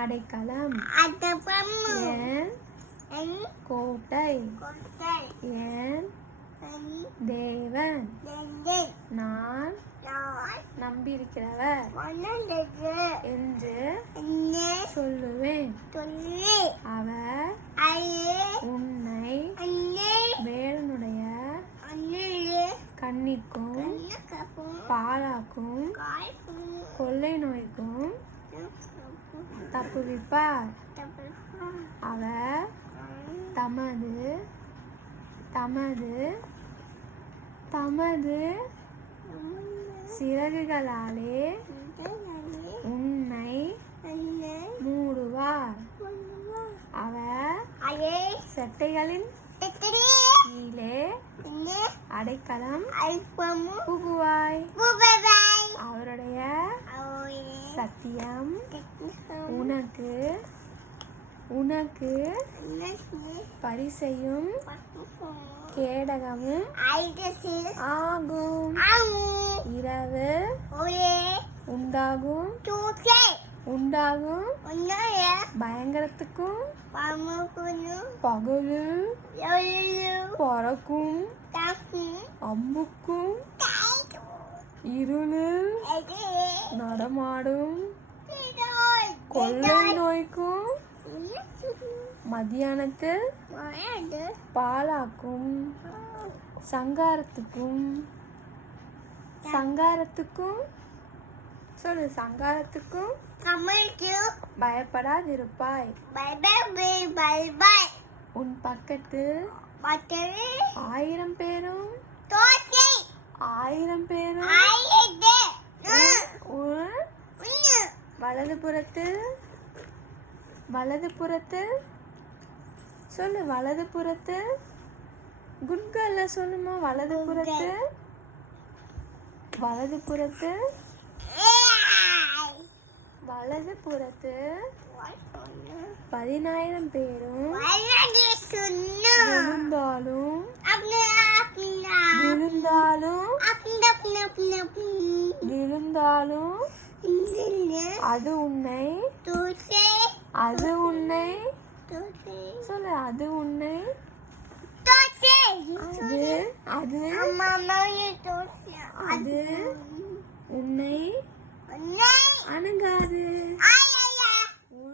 அடைக்கலம். என் கோட்டை. என் தேவன். நான் நம்பியிருக்கிறவர் என்று சொல்லுவேன். அவர் உன்னை வேடனுடைய கண்ணிக்கும் பாலாக்கும் கொள்ளை நோய்க்கும் தப்புவிப்பார். அவர் தமது தமது தமது சிறகுகளாலே உன்னை மூடுவார். அவர் செட்டைகளின் கீழே அடைக்கலம் புகுவாய். அவருடைய சத்தியம் உனக்கு உனக்கு பரிசையும் கேடகமும் ஆகும். இரவு உண்டாகும் உண்டாகும் பயங்கரத்துக்கும் பகலில் பறக்கும் அம்புக்கும் இருளில் நடமாடும் கொள்ளை நோய்க்கும் மத்தியானத்தில் பாலாக்கும் சங்காரத்துக்கும் சங்காரத்துக்கும் சொல்லு சங்காரத்துக்கும் பயப்படாதிருப்பாய். உன் பக்கத்தில் 1000 பேரும் 1000 பேரும் வலதுபுறத்தில் வலதுபுறத்தில் சொல்லு வலதுபுறத்தில் குட்கல்ல சொல்லுமா வலதுபுறத்தில் வலதுபுறத்தில் வலதுபுறத்தில் 10000 பேரும் விழுந்தாலும் விழுந்தாலும் விழுந்தாலும் அது உன்னை அது உன்னை சொல்லு அது உன்னை அது அது உன்னை அணுகாது.